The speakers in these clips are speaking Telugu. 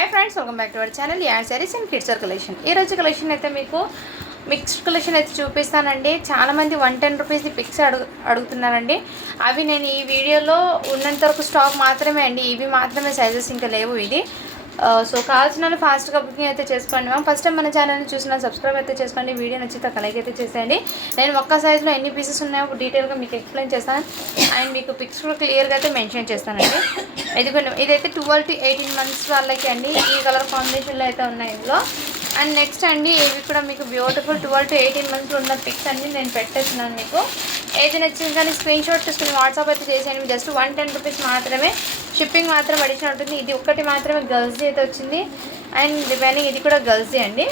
Hi friends welcome back to our channel यार सारीस अंड किड्स कलेक्शन ఈ రోజు కలెక్షన్ అయితే మీకు మిక్స్డ్ కలెక్షన్ అయితే చూపిస్తానండి. చాలా మంది 110 రూపాయస్ ది పిక్స్ అడుగుతున్నారండి. అవి నేను ఈ వీడియోలో ఉన్నంత వరకు స్టాక్ మాత్రమే అండి. ఇవి మాత్రమే సైజెస్ ఇంకా లేవు. ఇది సో కావాల్సిన ఫాస్ట్గా బుకింగ్ అయితే చేసుకోండి మ్యామ్. ఫస్ట్ టైం మన ఛానల్ని చూసిన సబ్స్క్రైబ్ అయితే చేసుకోండి. వీడియో నచ్చితే లైక్ అయితే చేసేయండి. నేను ఒక్క సైజులో ఎన్ని పీసెస్ ఉన్నాయో డీటెయిల్గా మీకు ఎక్స్ప్లెయిన్ చేస్తాను అండ్ మీకు పిక్స్ కూడా క్లియర్గా అయితే మెన్షన్ చేస్తానండి. ఇదైతే 12 to 18 months వాళ్ళకి అండి. ఈ కలర్ కాంబినేషన్లో అయితే ఉన్నాయి ఇందులో. అండ్ నెక్స్ట్ అండి ఇవి కూడా మీకు బ్యూటిఫుల్ 12 to 18 months ఉన్న పిక్స్ అన్ని నేను పెట్టేస్తున్నాను. మీకు ఏది నచ్చింది కానీ స్క్రీన్ షాట్ తీసుకుని వాట్సాప్ అయితే చేసేయండి. జస్ట్ 110 రూపీస్ మాత్రమే. షిప్పింగ్ మాత్రం అడిషనల్ ఉంటుంది. ఇది ఒక్కటి మాత్రమే గర్ల్స్ది అయితే వచ్చింది అండ్ రిమైనింగ్ ఇది కూడా గర్ల్స్ది అండి.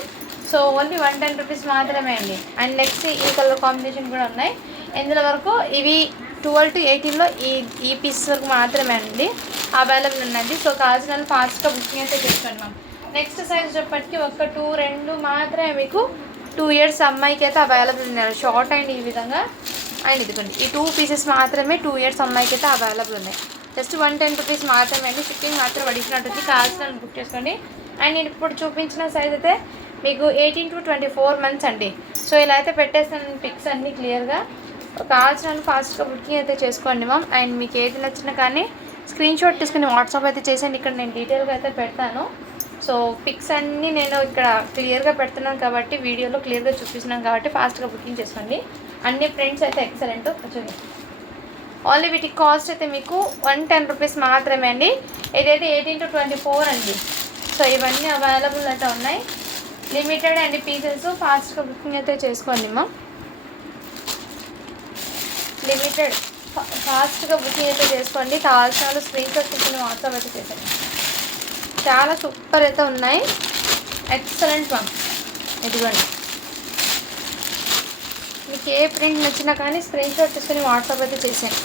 సో ఓన్లీ 110 రూపీస్ మాత్రమే అండి. అండ్ నెక్స్ట్ ఈ కలర్ కాంబినేషన్ కూడా ఉన్నాయి. ఇందులో వరకు ఇవి 12 to 18లో ఈ పీసెస్ వరకు మాత్రమే అండి అవైలబుల్ ఉందండి. సో కావాల్సిన ఫాస్ట్గా బుకింగ్ అయితే చేసుకోండి మ్యామ్. నెక్స్ట్ సైజ్ చెప్పటికి ఒక 2 మాత్రమే మీకు 2 years అమ్మాయికి అయితే అవైలబుల్ ఉన్నాయి. షార్ట్ అండ్ ఈ విధంగా అండ్ ఇదిగోండి ఈ 2 pieces మాత్రమే 2 years అమ్మాయికి అయితే అవైలబుల్ ఉన్నాయి. జస్ట్ 110 రూపీస్ మాత్రమే అండి. షిప్పింగ్ మాత్రం అడిషనల్ ఉంటుంది. కావాల్సిన బుక్ చేసుకోండి. అండ్ నేను ఇప్పుడు చూపించిన సైజ్ అయితే మీకు 18 to 24 months అండి. సో ఇలా అయితే పెట్టేస్తాను పిక్స్ అన్నీ క్లియర్గా. కావాల్సిన ఫాస్ట్గా బుకింగ్ అయితే చేసుకోండి మ్యామ్. అండ్ మీకు ఏది నచ్చినా కానీ స్క్రీన్ షాట్ తీసుకుని వాట్సాప్ అయితే చేసేయండి. ఇక్కడ నేను డీటెయిల్గా అయితే పెడతాను. సో పిక్స్ అన్నీ నేను ఇక్కడ క్లియర్గా పెడుతున్నాను కాబట్టి వీడియోలో క్లియర్గా చూపిస్తున్నాను కాబట్టి ఫాస్ట్గా బుకింగ్ చేసుకోండి. అన్ని ప్రింట్స్ అయితే ఎక్సలెంట్ చూడండి. ఓన్లీ వీటి కాస్ట్ అయితే మీకు 110 రూపీస్ మాత్రమే అండి. ఇదైతే 18 to 24 అండి. సో ఇవన్నీ అవైలబుల్ అయితే ఉన్నాయి. లిమిటెడ్ అండి పీసెస్. ఫాస్ట్గా బుకింగ్ అయితే చేసుకోండి మా. లిమిటెడ్ ఫాస్ట్గా బుకింగ్ అయితే చేసుకోండి. కావాల్సిన వాళ్ళు స్క్రీన్ షాట్ తీసుకుని వాట్సాప్ అయితే చేసేయండి. చాలా సూపర్ అయితే ఉన్నాయి. Excellent ma'am. ఇదిగోండి మీకు ఏ ప్రింట్ నచ్చినా కానీ స్క్రీన్ షాట్ తీసుకుని వాట్సాప్ అయితే చేసేయండి.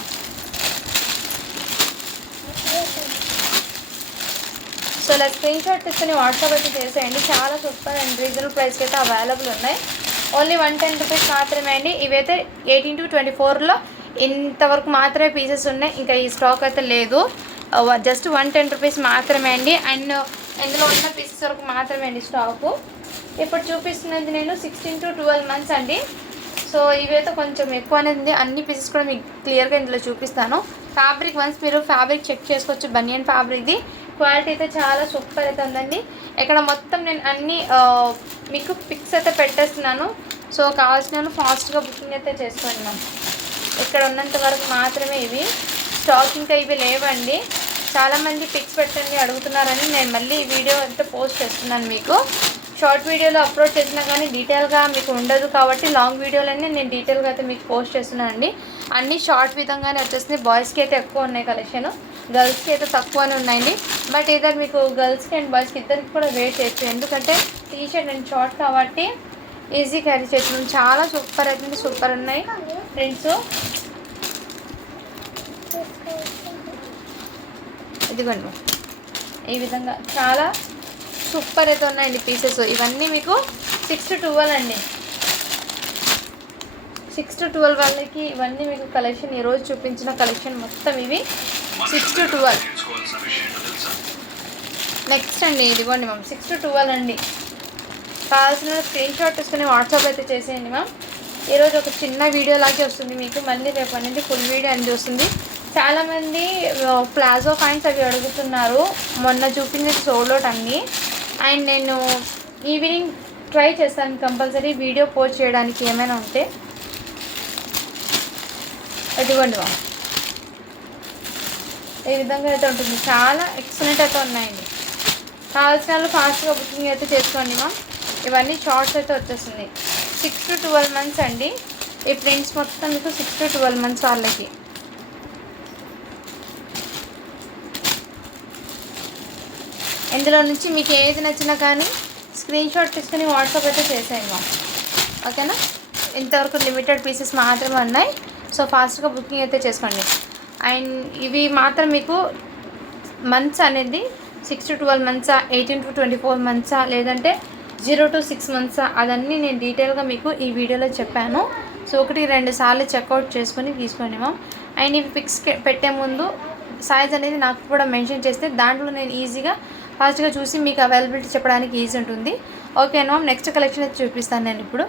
సో ఇలా స్క్రీన్ షాట్ తీసుకుని వాట్సాప్ అయితే చేసేయండి. చాలా సూపర్ అండ్ రీజనబుల్ ప్రైస్కి అయితే అవైలబుల్ ఉన్నాయి. ఓన్లీ 110 రూపీస్ మాత్రమే అండి. ఇవైతే 18 to 24లో ఇంతవరకు మాత్రమే పీసెస్ ఉన్నాయి. ఇంకా ఈ స్టాక్ అయితే లేదు. జస్ట్ 110 రూపీస్ మాత్రమే అండి. అండ్ ఇందులో ఉన్న పీసెస్ వరకు మాత్రమే అండి స్టాకు. ఇప్పుడు చూపిస్తున్నది నేను 16 to 12 months అండి. సో ఇవైతే కొంచెం ఎక్కువ అనేది అన్ని పీసెస్ కూడా మీకు క్లియర్గా ఇందులో చూపిస్తాను. ఫ్యాబ్రిక్ వన్స్ మీరు ఫ్యాబ్రిక్ చెక్ చేసుకోవచ్చు. బనియన్ ఫ్యాబ్రిక్ది క్వాలిటీ అయితే చాలా సూపర్ అయితే ఉందండి. ఇక్కడ మొత్తం నేను అన్ని మీకు పిక్స్ అయితే పెట్టేస్తున్నాను. సో కావాల్సిన ఫాస్ట్గా బుకింగ్ అయితే చేసుకోండి మ్యామ్. ఇక్కడ ఉన్నంత వరకు మాత్రమే ఇవి స్టాక్ ఇంకా ఇవి లేవండి. చాలామంది పిక్స్ పెట్టండి అడుగుతున్నారని నేను మళ్ళీ ఈ వీడియో అయితే పోస్ట్ చేస్తున్నాను. మీకు షార్ట్ వీడియోలో అప్లోడ్ చేసినా కానీ డీటెయిల్గా మీకు ఉండదు కాబట్టి లాంగ్ వీడియోలన్నీ నేను డీటెయిల్గా అయితే మీకు పోస్ట్ చేస్తున్నానండి. అన్నీ షార్ట్ విధంగానే వచ్చేసింది. బాయ్స్కి అయితే ఎక్కువ ఉన్నాయి కలెక్షన్, గర్ల్స్కి అయితే తక్కువనే ఉన్నాయండి. బట్ ఇద్దరు మీకు గర్ల్స్కి అండ్ బాయ్స్కి ఇద్దరికి కూడా వెయిట్ చేయొచ్చు. ఎందుకంటే టీషర్ట్ అండ్ షార్ట్ కాబట్టి ఈజీ క్యారీ చేస్తున్నాం. చాలా సూపర్ అవుతుంది. సూపర్ ఉన్నాయి ప్రింట్స్. ఇదిగోండి ఈ విధంగా చాలా సూపర్ అయితే ఉన్నాయండి పీసెస్. ఇవన్నీ మీకు 6 to 12 అండి. 6 to 12 వాళ్ళకి ఇవన్నీ మీకు కలెక్షన్ ఈరోజు చూపించిన కలెక్షన్ మొత్తం ఇవి 6 to 12. నెక్స్ట్ అండి ఇదిగోండి మ్యామ్ 6 to 12 అండి. కావాల్సిన స్క్రీన్ షాట్ తీసుకుని వాట్సాప్ అయితే చేసేయండి మ్యామ్. ఈరోజు ఒక చిన్న వీడియో లాగే వస్తుంది మీకు. మళ్ళీ రేపు అనేది ఫుల్ వీడియో అనేది వస్తుంది. చాలామంది ప్లాజో పాయింట్స్ అవి అడుగుతున్నారు. మొన్న చూపించిన సోల్డ్ అన్నీ. అండ్ నేను ఈవినింగ్ ట్రై చేస్తాను కంపల్సరీ వీడియో పోస్ట్ చేయడానికి ఏమైనా ఉంటే. ఇదిగోండి మ్యామ్ ఈ విధంగా అయితే ఉంటుంది. చాలా ఎక్సలెంట్ అయితే ఉన్నాయండి. కావాల్సిన వాళ్ళు ఫాస్ట్గా బుకింగ్ అయితే చేసుకోండి మ్యామ్. ఇవన్నీ షార్ట్స్ అయితే వచ్చేస్తుంది. 6 to 12 months అండి. ఈ ప్రింట్స్ మొత్తం మీకు 6 to 12 months వాళ్ళకి. ఇందులో నుంచి మీకు ఏది నచ్చినా కానీ స్క్రీన్ షాట్ తీసుకుని వాట్సాప్ అయితే చేసేయండి ఓకేనా. ఇంతవరకు లిమిటెడ్ పీసెస్ మాత్రమే ఉన్నాయి. సో ఫాస్ట్గా బుకింగ్ అయితే చేసుకోండి. అండ్ ఇవి మాత్రం మీకు మంత్స్ అనేది 6 to 12 months, 18 to 24 months, లేదంటే 0 to 6 months అదన్నీ నేను డీటెయిల్గా మీకు ఈ వీడియోలో చెప్పాను. సో 1-2 సార్లు చెక్అవుట్ చేసుకొని తీసుకోండి మ్యామ్. అండ్ ఇవి పిక్స్ పెట్టే ముందు సైజ్ అనేది నాకు కూడా మెన్షన్ చేస్తే దాంట్లో నేను ఈజీగా ఫాస్ట్గా చూసి మీకు అవైలబిలిటీ చెప్పడానికి ఈజీ ఉంటుంది. ఓకేనా మ్యామ్, నెక్స్ట్ కలెక్షన్ అయితే చూపిస్తాను నేను ఇప్పుడు.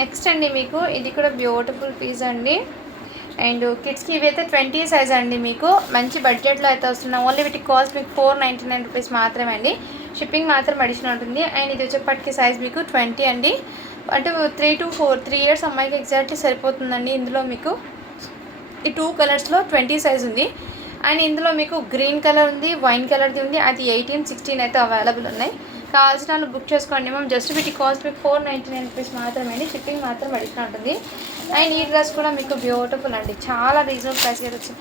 నెక్స్ట్ అండి మీకు ఇది కూడా బ్యూటిఫుల్ పీస్ అండి. అండ్ కిడ్స్కి ఇవైతే 20 సైజ్ అండి. మీకు మంచి బడ్జెట్లో అయితే వస్తున్నాయి. ఓన్లీ వీటికి కాస్ట్ మీకు 499 రూపీస్ మాత్రమే అండి. షిప్పింగ్ మాత్రం అడిషనల్ ఉంటుంది. అండ్ ఇది వచ్చేప్పటికి సైజ్ మీకు 20 అండి. అంటే 3 to 3 ఇయర్స్ అమ్మాయికి ఎగ్జాక్ట్లీ సరిపోతుందండి. ఇందులో మీకు ఈ 2 కలర్స్లో 20 సైజ్ ఉంది. అండ్ ఇందులో మీకు గ్రీన్ కలర్ ఉంది, వైన్ కలర్ది ఉంది. అది 18, 16 అయితే అవైలబుల్ ఉన్నాయి. కావాల్సిన వాళ్ళు బుక్ చేసుకోండి మ్యామ్. జస్ట్ వీటి కాస్ట్ మీకు 499 రూపీస్ మాత్రమే అండి. షిప్పింగ్ మాత్రం అడిషనల్ ఉంటుంది. అండ్ ఈ డ్రెస్ కూడా మీకు బ్యూటిఫుల్ అండి. చాలా రీజనబుల్ ప్రైస్ అయితే వచ్చింది.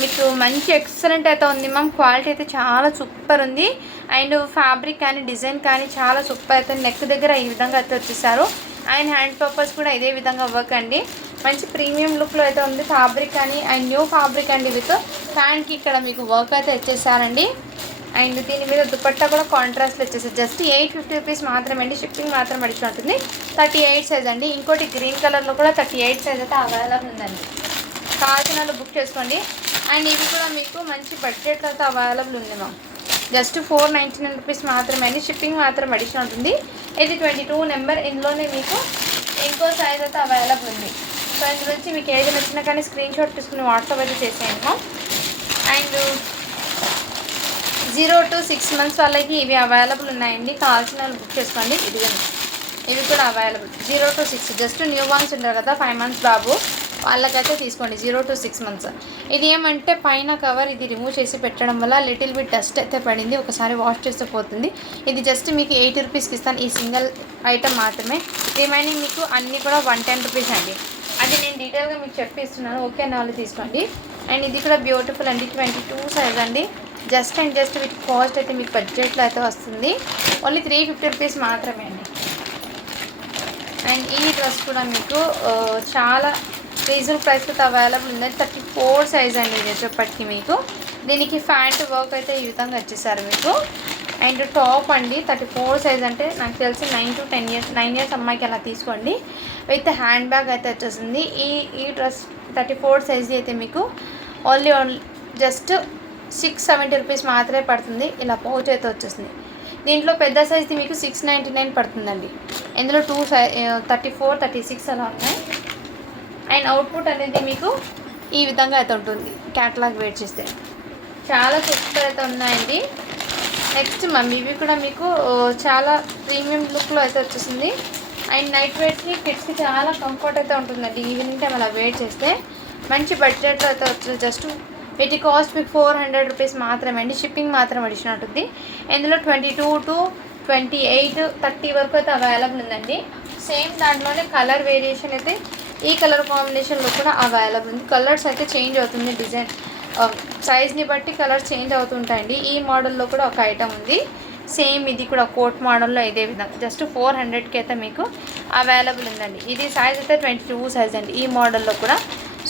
మీకు మంచి ఎక్సలెంట్ అయితే ఉంది మ్యామ్. క్వాలిటీ అయితే చాలా సూపర్ ఉంది. అండ్ ఫ్యాబ్రిక్ కానీ డిజైన్ కానీ చాలా సూపర్ అయితే. నెక్ దగ్గర ఈ విధంగా అయితే వచ్చేసారు. అండ్ హ్యాండ్ పర్పస్ కూడా ఇదే విధంగా వర్క్ అండి. మంచి ప్రీమియం లుక్లో అయితే ఉంది ఫ్యాబ్రిక్ కానీ. అండ్ న్యూ ఫ్యాబ్రిక్ అండి. విత్ ప్యాంట్కి ఇక్కడ మీకు వర్క్ అయితే వచ్చేసారండి. అండ్ దీని మీద దుపట్టా కూడా కాంట్రాస్ట్లో వచ్చేసి జస్ట్ 850 రూపీస్ మాత్రమే అండి. షిప్పింగ్ మాత్రం అడిషనల్ ఉంటుంది. 38 సైజ్ అండి. ఇంకోటి గ్రీన్ కలర్లో కూడా 38 సైజ్ అయితే అవైలబుల్ ఉందండి. కావాల్సిన వాళ్ళు బుక్ చేసుకోండి. అండ్ ఇవి కూడా మీకు మంచి బడ్జెట్లో అయితే అవైలబుల్ ఉంది మ్యామ్. జస్ట్ 499 రూపీస్ మాత్రమే అండి. షిప్పింగ్ మాత్రం అడిషనల్ ఉంటుంది. ఇది 22 నెంబర్. ఇందులోనే మీకు ఇంకో సైజ్ అయితే అవైలబుల్ ఉంది. సో ఇందు నుంచి మీకు ఏది నచ్చినా కానీ స్క్రీన్ షాట్ తీసుకుని వాట్సాప్ అయితే చేసేయండి మ్యామ్. అండ్ 0 to 6 months వాళ్ళకి ఇవి అవైలబుల్ ఉన్నాయండి. కావాల్సిన వాళ్ళు బుక్ చేసుకోండి. ఇవి కూడా available 0 to 6. Just new borns ఉంటారు కదా 5 months బాబు, వాళ్ళకైతే తీసుకోండి 0 to 6 months. ఇది ఏమంటే పైన కవర్ ఇది రిమూవ్ చేసి పెట్టడం వల్ల లిటిల్ బిట్ డస్ట్ అయితే పడింది. ఒకసారి వాష్ చేస్తే పోతుంది. ఇది జస్ట్ మీకు 80 రూపీస్కి ఇస్తాను. ఈ సింగిల్ ఐటమ్ మాత్రమే. రిమైనింగ్ మీకు అన్నీ కూడా 110 రూపీస్ అండి. అది నేను డీటెయిల్గా మీకు చెప్పిస్తున్నాను. ఓకే అన్న వాళ్ళు తీసుకోండి. అండ్ ఇది కూడా బ్యూటిఫుల్ అండి. 22 సైజ్ అండి. జస్ట్ అండ్ జస్ట్ వీటి కాస్ట్ అయితే మీకు బడ్జెట్లో అయితే వస్తుంది. ఓన్లీ 350 రూపీస్ మాత్రమే అండి. అండ్ ఈ డ్రెస్ కూడా మీకు చాలా రీజనబుల్ ప్రైస్తో అవైలబుల్ ఉంది. 34 సైజ్ అండి. ఇది వచ్చేప్పటికి మీకు దీనికి ఫ్యాంట్ వర్క్ అయితే ఈ విధంగా వచ్చేసారు మీకు. అండ్ టాప్ అండి 34 సైజ్ అంటే నాకు తెలిసి 9 ఇయర్స్ అమ్మాయికి అలా తీసుకోండి. విత్ హ్యాండ్ బ్యాగ్ అయితే వచ్చేసింది. ఈ డ్రెస్ 34 సైజ్ అయితే మీకు ఓన్లీ జస్ట్ 670 రూపీస్ మాత్రమే పడుతుంది. ఇలా పౌచ్ అయితే వచ్చేసింది. దీంట్లో పెద్ద సైజ్ది మీకు 699 పడుతుందండి. ఇందులో 34, 36 అలా ఉన్నాయి. అండ్ అవుట్పుట్ అనేది మీకు ఈ విధంగా అయితే ఉంటుంది. క్యాటలాగ్ వెయిట్ చేస్తే చాలా సూపర్ అయితే ఉన్నాయండి. నెక్స్ట్ ఇవి కూడా మీకు చాలా ప్రీమియం లుక్లో అయితే వచ్చేసింది. అండ్ నైట్ వెయిట్కి కిడ్స్కి చాలా కంఫర్ట్ అయితే ఉంటుందండి. ఈవినింగ్ టైం అలా వెయిట్ చేస్తే మంచి బడ్జెట్లో అయితే వచ్చింది. జస్ట్ వీటి కాస్ట్ మీకు 400 రూపీస్ మాత్రమే అండి. షిప్పింగ్ మాత్రం అడిషనల్ ఉంటుంది. ఇందులో 22 to 28, 30 వరకు అయితే అవైలబుల్ ఉందండి. సేమ్ దాంట్లోనే కలర్ వేరియేషన్ అయితే ఈ కలర్ కాంబినేషన్లో కూడా అవైలబుల్ ఉంది. కలర్స్ అయితే చేంజ్ అవుతుంది. డిజైన్ సైజ్ని బట్టి కలర్స్ చేంజ్ అవుతుంటాయండి. ఈ మోడల్లో కూడా ఒక ఐటమ్ ఉంది. సేమ్ ఇది కూడా కోట్ మోడల్లో ఇదే విధంగా జస్ట్ 400కి అయితే మీకు అవైలబుల్ ఉందండి. ఇది సైజ్ అయితే 22 సైజ్ అండి. ఈ మోడల్లో కూడా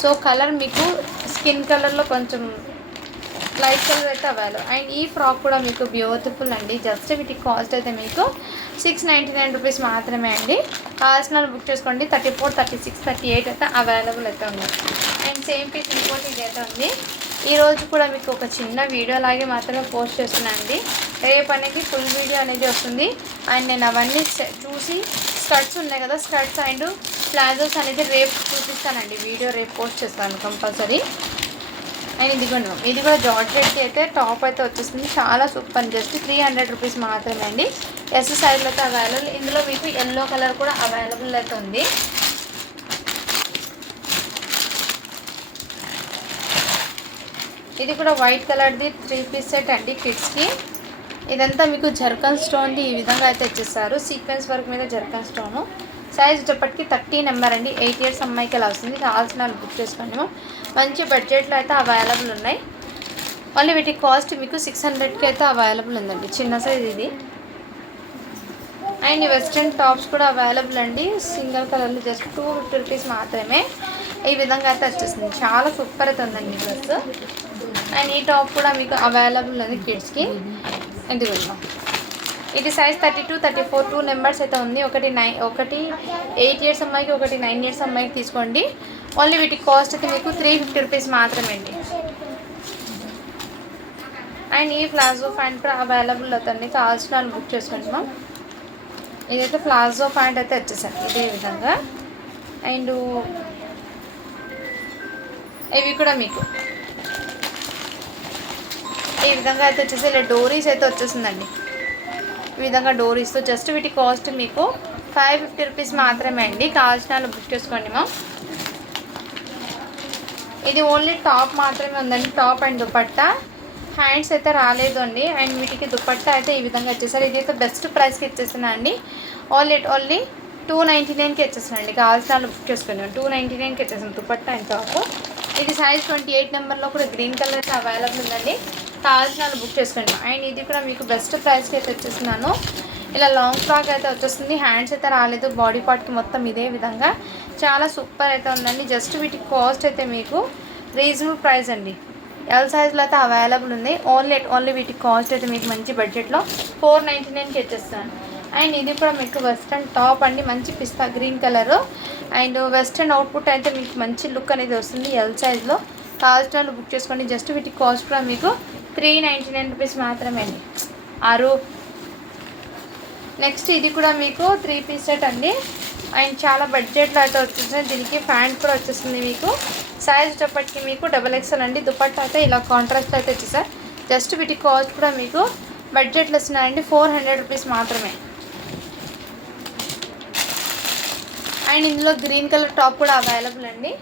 సో కలర్ మీకు స్కిన్ కలర్లో కొంచెం లైట్ కలర్ అయితే అవైలబుల్. అండ్ ఈ ఫ్రాక్ కూడా మీకు బ్యూటిఫుల్ అండి. జస్ట్ వీటి కాస్ట్ అయితే మీకు 699 రూపీస్ మాత్రమే అండి. కావాల్సిన బుక్ చేసుకోండి. 34, 36, 38 అయితే అవైలబుల్ అయితే ఉంది. అండ్ సేమ్ పీస్ ఇంకోటి ఇది అయితే ఉంది. ఈరోజు కూడా మీకు ఒక చిన్న వీడియో లాగే మాత్రమే పోస్ట్ చేస్తున్నాను అండి. రేపు అనేది ఫుల్ వీడియో అనేది వస్తుంది. అండ్ నేను అవన్నీ చూసి స్కర్ట్స్ ఉన్నాయి కదా, స్కర్ట్స్ అండ్ ప్లాజోస్ అనేది రేపు చూపిస్తానండి. వీడియో రేపు పోస్ట్ చేస్తాను కంపల్సరీ. అండ్ ఇది కూడా జార్జెట్కి అయితే టాప్ అయితే వచ్చేసింది. చాలా సూపర్. జస్ట్ 300 రూపీస్ మాత్రమే అండి. ఎస్ సైజ్లో అయితే అవైలబుల్. ఇందులో మీకు ఎల్లో కలర్ కూడా అవైలబుల్ అయితే ఉంది. ఇది కూడా వైట్ కలర్ది 3 పీస్ సెట్ అండి కిడ్స్కి. ఇదంతా మీకు జర్కన్ స్టోన్ది ఈ విధంగా అయితే ఇచ్చేస్తారు. సీక్వెన్స్ వర్క్ మీద జర్కన్ స్టోను. సైజ్ వచ్చేప్పటికి 30 నెంబర్ అండి. 8 ఇయర్స్ అమ్మాయికి అలా వస్తుంది. కావాల్సిన వాళ్ళు బుక్ చేసుకోండి. మంచి బడ్జెట్లో అయితే అవైలబుల్ ఉన్నాయి. మళ్ళీ వీటి కాస్ట్ మీకు 600కి అయితే అవైలబుల్ ఉందండి. చిన్న సైజ్ ఇది. అండ్ వెస్ట్రన్ టాప్స్ కూడా అవైలబుల్ అండి. సింగిల్ కలర్లు జస్ట్ 250 రూపీస్ మాత్రమే. ఈ విధంగా అయితే వచ్చేసింది. చాలా సూపర్ అయితే ఉందండి డ్రెస్. అండ్ ఈ టాప్ కూడా మీకు అవైలబుల్ ఉంది కిడ్స్కి. ఎందుకు ఇది సైజ్ 32, 34 2 నెంబర్స్ అయితే ఉంది. ఒకటి 8 ఇయర్స్ అమ్మాయికి, ఒకటి 9 ఇయర్స్ అమ్మాయికి తీసుకోండి. ఓన్లీ వీటి కాస్ట్ అయితే మీకు 350 రూపీస్ మాత్రమే అండి. అండ్ ఈ ప్లాజో ప్యాంట్ కూడా అవైలబుల్ అవుతుంది, కావాల్సిన వాళ్ళు బుక్ చేసుకోండి మ్యామ్. ఇదైతే ప్లాజో ప్యాంట్ అయితే వచ్చేసాను ఇదే విధంగా. అండ్ ఇవి కూడా మీకు ఈ విధంగా అయితే వచ్చేసి ఇలా డోరీస్ అయితే వచ్చేసిందండి. ఈ విధంగా డోరీస్తో జస్ట్ వీటి కాస్ట్ మీకు 550 రూపీస్ మాత్రమే అండి. కావాల్సిన వాళ్ళు బుక్ చేసుకోండి మ్యామ్. ఇది ఓన్లీ టాప్ మాత్రమే ఉందండి, టాప్ అండ్ దుపట్టా. హ్యాండ్స్ అయితే రాలేదు అండి. అండ్ వీటికి దుపట్టా అయితే ఈ విధంగా వచ్చేసారు. ఇదైతే బెస్ట్ ప్రైస్కి ఇచ్చేస్తున్నా అండి. ఓన్లీ 299కి ఇచ్చేస్తున్నాండి. కావాల్సిన వాళ్ళు బుక్ చేసుకున్నాం. 299కి ఇచ్చేసాను దుపట్టా అండ్ టాప్. ఇది సైజ్ 28 నెంబర్లో కూడా గ్రీన్ కలర్ అయితే అవైలబుల్ ఉందండి. కావాల్సిన వాళ్ళు బుక్ చేసుకోండి. అండ్ ఇది కూడా మీకు బెస్ట్ ప్రైస్కి అయితే వచ్చేస్తున్నాను. ఇలా లాంగ్ ఫ్రాక్ అయితే వచ్చేస్తుంది. హ్యాండ్స్ అయితే రాలేదు, బాడీ పార్ట్కి మొత్తం ఇదే విధంగా చాలా సూపర్ అయితే ఉందండి. జస్ట్ వీటికి కాస్ట్ అయితే మీకు రీజనబుల్ ప్రైస్ అండి. ఎల్ సైజ్లో అయితే అవైలబుల్ ఉంది. ఓన్లీ వీటికి కాస్ట్ అయితే మీకు మంచి బడ్జెట్లో 499కి వచ్చేస్తాను. అండ్ ఇది కూడా మీకు వెస్ట్రన్ టాప్ అండి, మంచి పిస్తా green colour. And western output అయితే మీకు మంచి లుక్ అనేది వస్తుంది ఎల్ సైజ్లో. కావాల్సిన వాళ్ళు బుక్ చేసుకోండి. జస్ట్ వీటికి కాస్ట్ కూడా మీకు 399 రూపీస్ మాత్రమే అండి. నెక్స్ట్ ఇది కూడా మీకు 3 పీస్ సెట్ అండి. అండ్ చాలా బడ్జెట్లో అయితే వచ్చేసింది. దీనికి ప్యాంట్ కూడా వచ్చేసింది మీకు. సైజ్ వచ్చేప్పటికి మీకు XXL అండి. దుపట్టా అయితే ఇలా కాంట్రాస్ట్ అయితే వచ్చేసారు. జస్ట్ వీటి కాస్ట్ కూడా మీకు బడ్జెట్లో వస్తున్నాయండి, 400 రూపీస్ మాత్రమే. అండ్ ఇందులో గ్రీన్ కలర్ టాప్ కూడా అవైలబుల్ అండి.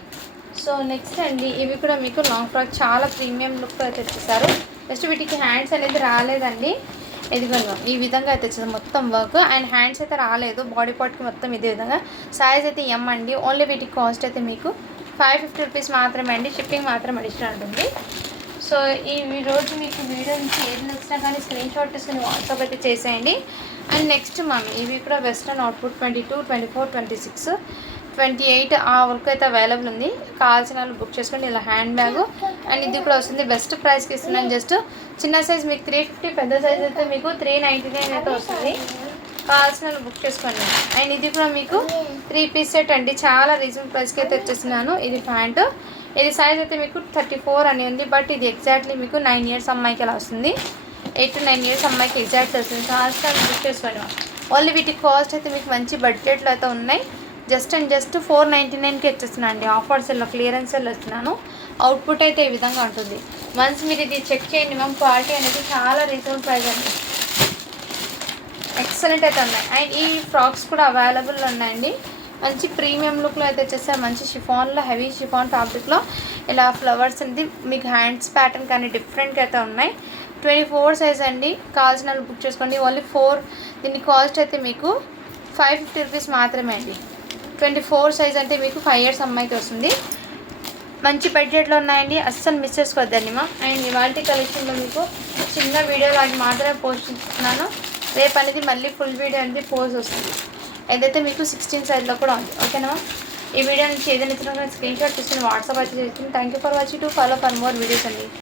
సో నెక్స్ట్ అండి ఇవి కూడా మీకు లాంగ్ ఫ్రాక్ చాలా ప్రీమియం లుక్ అయితే వచ్చేసారు. జస్ట్ వీటికి హ్యాండ్స్ అనేది రాలేదండి. ఇదిగోండి ఈ విధంగా అయితే వచ్చింది మొత్తం వర్క్. అండ్ హ్యాండ్స్ అయితే రాలేదు, బాడీ పార్ట్కి మొత్తం ఇదే విధంగా. సైజ్ అయితే ఎం అండి. ఓన్లీ వీటికి కాస్ట్ అయితే మీకు 550 రూపీస్ మాత్రమే అండి. షిప్పింగ్ మాత్రం అడిషనల్ ఉంటుంది. సో ఈ రోజు మీకు వీడియో నుంచి ఏది నచ్చినా కానీ స్క్రీన్ షాట్ తీసుకుని వాట్సాప్ అయితే చేసేయండి. అండ్ నెక్స్ట్ మ్యామ్ ఇవి కూడా వెస్ట్రన్ అవుట్పుట్ 22, 24, 26, 28 ఆ వరకు అయితే అవైలబుల్ ఉంది. కావాల్సిన వాళ్ళు బుక్ చేసుకోండి. ఇలా హ్యాండ్ బ్యాగ్. అండ్ ఇది కూడా వస్తుంది బెస్ట్ ప్రైస్కి ఇస్తున్నాను. జస్ట్ చిన్న సైజ్ మీకు 350, పెద్ద సైజ్ అయితే మీకు 399 అయితే వస్తుంది. కావాల్సిన వాళ్ళు బుక్ చేసుకోండి. అండ్ ఇది కూడా మీకు 3 పీస్ సెట్ అండి. చాలా రీజనబుల్ ప్రైస్కి అయితే వచ్చేస్తున్నాను. ఇది ప్యాంటు. ఇది సైజ్ అయితే మీకు 34 అని ఉంది. బట్ ఇది ఎగ్జాక్ట్లీ మీకు 9 ఇయర్స్ అమ్మాయికి అలా వస్తుంది. 8 to 9 ఇయర్స్ అమ్మాయికి ఎగ్జాక్ట్లీ వస్తుంది. కావాల్సిన వాళ్ళు బుక్ చేసుకోండి. ఓన్లీ వీటి కాస్ట్ అయితే మీకు మంచి బడ్జెట్లో అయితే ఉన్నాయి. జస్ట్ 499కి వచ్చేస్తున్నాను అండి. ఆఫర్ సెల్లో క్లియరెన్స్ సెల్ వస్తున్నాను. అవుట్పుట్ అయితే ఈ విధంగా ఉంటుంది. వన్స్ మీరు ఇది చెక్ చేయండి మ్యామ్. క్వాలిటీ అనేది చాలా రీజనబుల్ ప్రైస్ అండి. ఎక్సలెంట్ అయితే ఉన్నాయి. అండ్ ఈ ఫ్రాక్స్ కూడా అవైలబుల్ ఉన్నాయండి. మంచి ప్రీమియం లుక్లో అయితే వచ్చేసారు. మంచి షిఫాన్లో, హెవీ షిఫాన్ ఫ్యాబ్రిక్లో ఇలా ఫ్లవర్స్ అనేది మీకు హ్యాండ్స్ ప్యాటర్న్ కానీ డిఫరెంట్గా అయితే ఉన్నాయి. 24 సైజ్ అండి. కావాల్సిన వాళ్ళు బుక్ చేసుకోండి. ఓన్లీ 4 దీని కాస్ట్ అయితే మీకు 550 రూపీస్ మాత్రమే అండి. 24 సైజ్ అంటే మీకు 5 ఇయర్స్ అమ్మాయికి వస్తుంది. మంచి బడ్జెట్లో ఉన్నాయండి, అస్సలు మిస్ చేసుకోవద్దండి మా. అండ్ ఇవాళ కలెక్షన్లో మీకు చిన్న వీడియో లాంటి మాత్రమే పోస్ట్ చేస్తున్నాను. రేపు అనేది మళ్ళీ ఫుల్ వీడియో అనేది పోస్ట్ వస్తుంది. ఏదైతే మీకు 16 సైజ్లో కూడా ఉంది. ఓకేనా? ఈ వీడియో నుంచి ఏదైనా స్క్రీన్ షాట్ తీసుకుని వాట్సాప్ అయితే చేస్తుంది. Thank you for watching. To follow for more videos అండి.